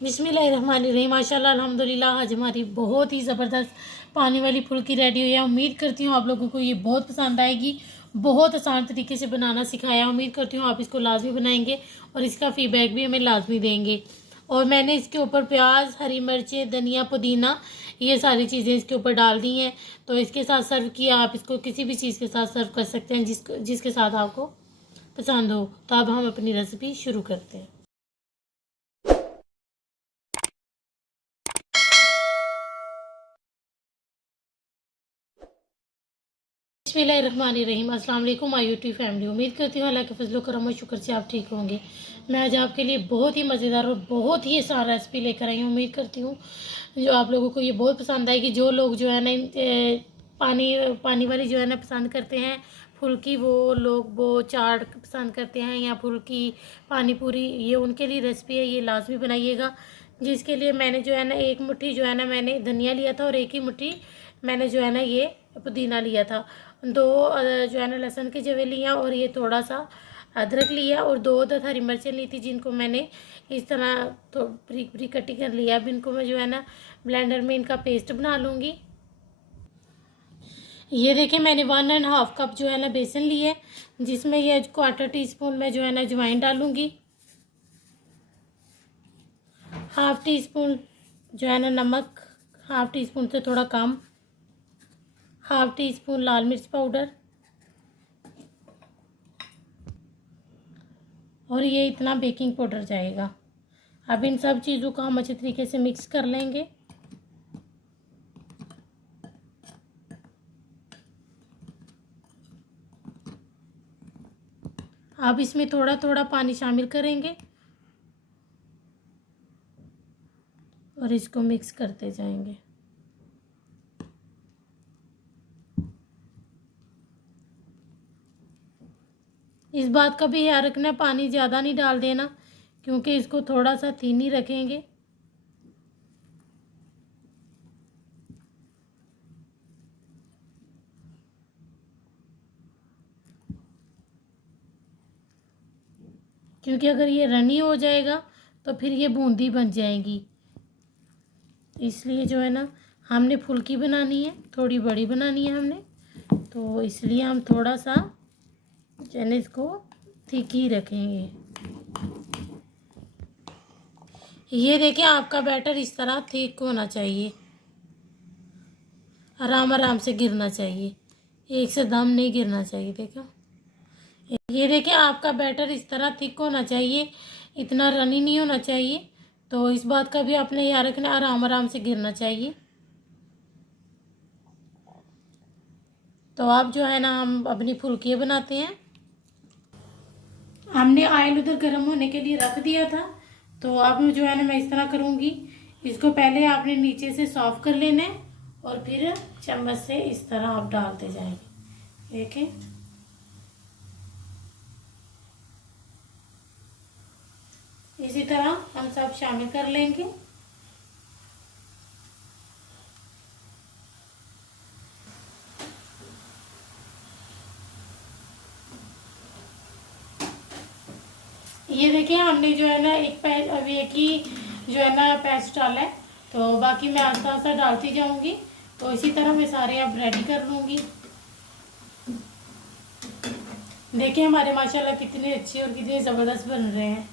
बिस्मिल्लाहिर्रहमानिर्रहीम। माशाल्लाह अल्हम्दुलिल्लाह। आज हमारी बहुत ही ज़बरदस्त पानी वाली फुल्की रेडी हुई है। उम्मीद करती हूँ आप लोगों को ये बहुत पसंद आएगी। बहुत आसान तरीके से बनाना सिखाया। उम्मीद करती हूँ आप इसको लाजमी बनाएंगे और इसका फीडबैक भी हमें लाजमी देंगे। और मैंने इसके ऊपर प्याज, हरी मिर्चें, धनिया, पुदीना, ये सारी चीज़ें इसके ऊपर डाल दी हैं। तो इसके साथ सर्व किया। आप इसको किसी भी चीज़ के साथ सर्व कर सकते हैं जिसके साथ आपको पसंद हो। तो अब हम अपनी रेसिपी शुरू करते हैं। बिस्मिल्लाहिर्रहमानिर्रहीम। अस्सलाम वालेकुम माय यूट्यूब फैमिली। उम्मीद करती हूँ अल्लाह के फजलो करम और शुक्र से आप ठीक होंगे। मैं आज आपके लिए बहुत ही मज़ेदार और बहुत ही आसान रेसिपी लेकर आई हूँ। उम्मीद करती हूँ जो आप लोगों को ये बहुत पसंद आएगी। जो लोग जो है ना पानी पानी वाली जो है ना पसंद करते हैं फुल्की, वो लोग वो चाट पसंद करते हैं या फुल्की, पानी पूरी, ये उनके लिए रेसिपी है। ये लाजमी बनाइएगा। जिसके लिए मैंने जो है ना एक मुट्ठी जो है ना मैंने धनिया लिया था और एक ही मुट्ठी मैंने जो है ना ये पुदीना लिया था। दो जो है ना लहसुन की जवे लिया और ये थोड़ा सा अदरक लिया और दो अदद हरी मिर्चें ली थी जिनको मैंने इस तरह तो ब्रिक ब्रिक कटिंग कर लिया। अब इनको मैं जो है ना ब्लेंडर में इनका पेस्ट बना लूँगी। ये देखिए मैंने 1.5 कप जो है ना बेसन लिए, जिसमें ये 1/4 टीस्पून में जो है ना अजवाइन डालूँगी। 1/2 टीस्पून जो है ना नमक, 1/2 टीस्पून से थोड़ा कम, 1/2 टीस्पून लाल मिर्च पाउडर और ये इतना बेकिंग पाउडर जाएगा। अब इन सब चीज़ों को हम अच्छे तरीके से मिक्स कर लेंगे। अब इसमें थोड़ा थोड़ा पानी शामिल करेंगे और इसको मिक्स करते जाएंगे। इस बात का भी ध्यान रखना, पानी ज़्यादा नहीं डाल देना क्योंकि इसको थोड़ा सा थीन ही रखेंगे। क्योंकि अगर ये रनी हो जाएगा तो फिर ये बूंदी बन जाएगी। इसलिए जो है ना हमने फुल्की बनानी है, थोड़ी बड़ी बनानी है हमने, तो इसलिए हम थोड़ा सा जो है ना इसको थिक ही रखेंगे। ये देखिए आपका बैटर इस तरह थिक होना चाहिए, आराम आराम से गिरना चाहिए, एक से दम नहीं गिरना चाहिए। देखो ये देखिए आपका बैटर इस तरह थिक होना चाहिए, इतना रनी नहीं होना चाहिए। तो इस बात का भी आपने याद रखना, आराम आराम से गिरना चाहिए। तो अब जो है ना हम अपनी फुल्की बनाते हैं। हमने ऑयल उधर गर्म होने के लिए रख दिया था। तो अब जो है ना मैं इस तरह करूँगी, इसको पहले आपने नीचे से सॉफ्ट कर लेना है और फिर चम्मच से इस तरह आप डालते जाएंगे। देखें इसी तरह हम सब शामिल कर लेंगे। ये देखिए हमने जो है ना अभी एक ही जो है ना पेस्ट डाला है, तो बाकी मैं आस्ता आस्ता डालती जाऊंगी। तो इसी तरह मैं सारे अब रेडी कर लूँगी। देखिए हमारे माशाल्लाह कितने अच्छे और कितने ज़बरदस्त बन रहे हैं।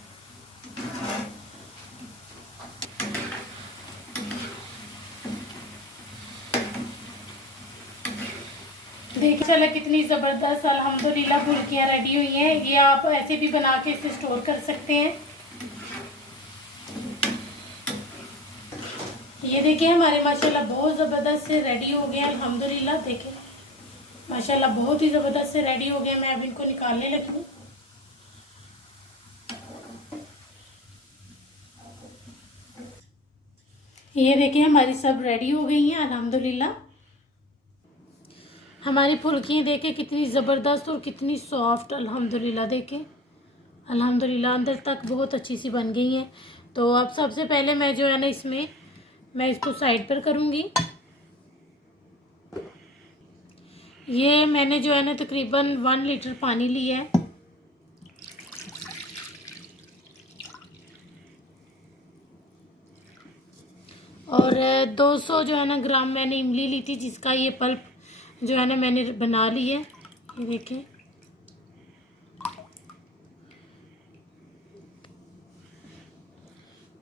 देखिए चलो कितनी ज़बरदस्त अल्हम्दुलिल्लाह फुल्कियाँ रेडी हुई हैं। ये आप ऐसे भी बना के इसे स्टोर कर सकते हैं। ये देखिए हमारे माशाल्लाह बहुत ज़बरदस्त से रेडी हो गए अल्हम्दुलिल्लाह। देखिए माशाल्लाह बहुत ही ज़बरदस्त से रेडी हो गए। मैं अब इनको निकालने लगी हूँ। ये देखिए हमारी सब रेडी हो गई हैं अल्हम्दुलिल्लाह। हमारी फुल्कियाँ देखें कितनी ज़बरदस्त और कितनी सॉफ्ट अल्हम्दुलिल्लाह। देखें अल्हम्दुलिल्लाह अंदर तक बहुत अच्छी सी बन गई हैं। तो अब सबसे पहले मैं जो है ना इसमें मैं इसको साइड पर करूँगी। ये मैंने जो है ना तकरीबन 1 लीटर पानी लिया है। और 200 जो है ना ग्राम मैंने इमली ली थी, जिसका ये पल्प जो है ना मैंने बना ली है, ये देखें।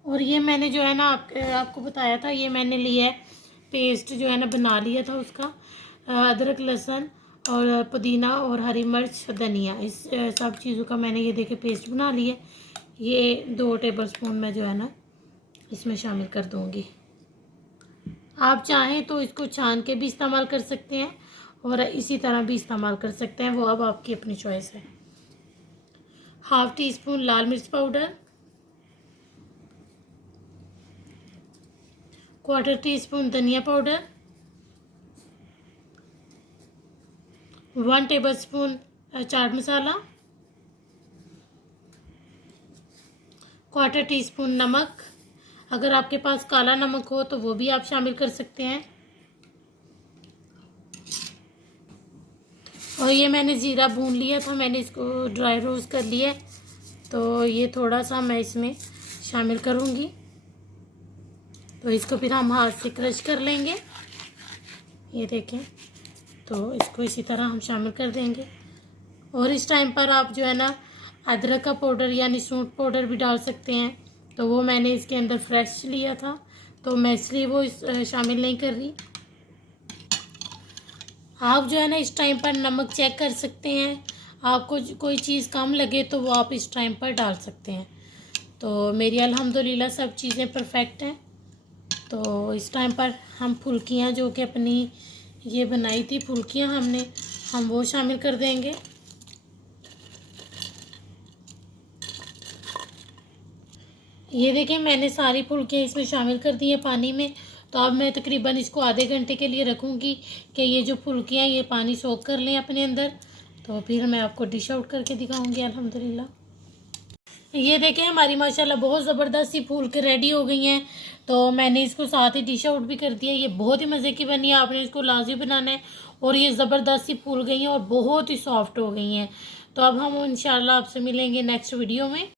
और ये मैंने जो है ना आपको बताया था, ये मैंने लिया है पेस्ट जो है ना बना लिया था उसका, अदरक लहसुन और पुदीना और हरी मिर्च धनिया, इस सब चीज़ों का मैंने ये देखे पेस्ट बना लिया। ये 2 टेबलस्पून मैं जो है ना इसमें शामिल कर दूँगी। आप चाहें तो इसको छान के भी इस्तेमाल कर सकते हैं और इसी तरह भी इस्तेमाल कर सकते हैं, वो अब आपकी अपनी चॉइस है। 1/2 टीस्पून लाल मिर्च पाउडर, 1/4 टीस्पून धनिया powder, 1 tablespoon chaat masala, 1/4 teaspoon नमक, अगर आपके पास काला नमक हो तो वो भी आप शामिल कर सकते हैं। और ये मैंने ज़ीरा भून लिया था, मैंने इसको ड्राई रोस्ट कर लिया है, तो ये थोड़ा सा मैं इसमें शामिल करूँगी। तो इसको फिर हम हाथ से क्रश कर लेंगे, ये देखें। तो इसको इसी तरह हम शामिल कर देंगे। और इस टाइम पर आप जो है ना अदरक का पाउडर यानी सूंठ पाउडर भी डाल सकते हैं, तो वो मैंने इसके अंदर फ्रेश लिया था, तो मैं इसलिए वो शामिल नहीं कर रही। आप जो है ना इस टाइम पर नमक चेक कर सकते हैं, आपको कोई चीज़ कम लगे तो वो आप इस टाइम पर डाल सकते हैं। तो मेरी अल्हम्दुलिल्लाह सब चीज़ें परफेक्ट हैं। तो इस टाइम पर हम फुल्कियाँ जो कि अपनी ये बनाई थी फुल्कियाँ हम वो शामिल कर देंगे। ये देखें मैंने सारी फुल्कियाँ इसमें शामिल कर दी हैं पानी में। तो अब मैं तकरीबन इसको आधे घंटे के लिए रखूँगी कि ये जो फुल्कियाँ ये पानी सोख कर लें अपने अंदर, तो फिर मैं आपको डिश आउट करके दिखाऊँगी अल्हम्दुलिल्लाह। ये देखें हमारी माशाल्लाह बहुत ज़बरदस्त सी फूल के रेडी हो गई हैं। तो मैंने इसको साथ ही डिश आउट भी कर दिया। ये बहुत ही मज़े की बनी है, आपने इसको लाजमी बनाना है। और ये ज़बरदस्त सी फूल गई हैं और बहुत ही सॉफ्ट हो गई हैं। तो अब हम इंशाल्लाह आपसे मिलेंगे नेक्स्ट वीडियो में।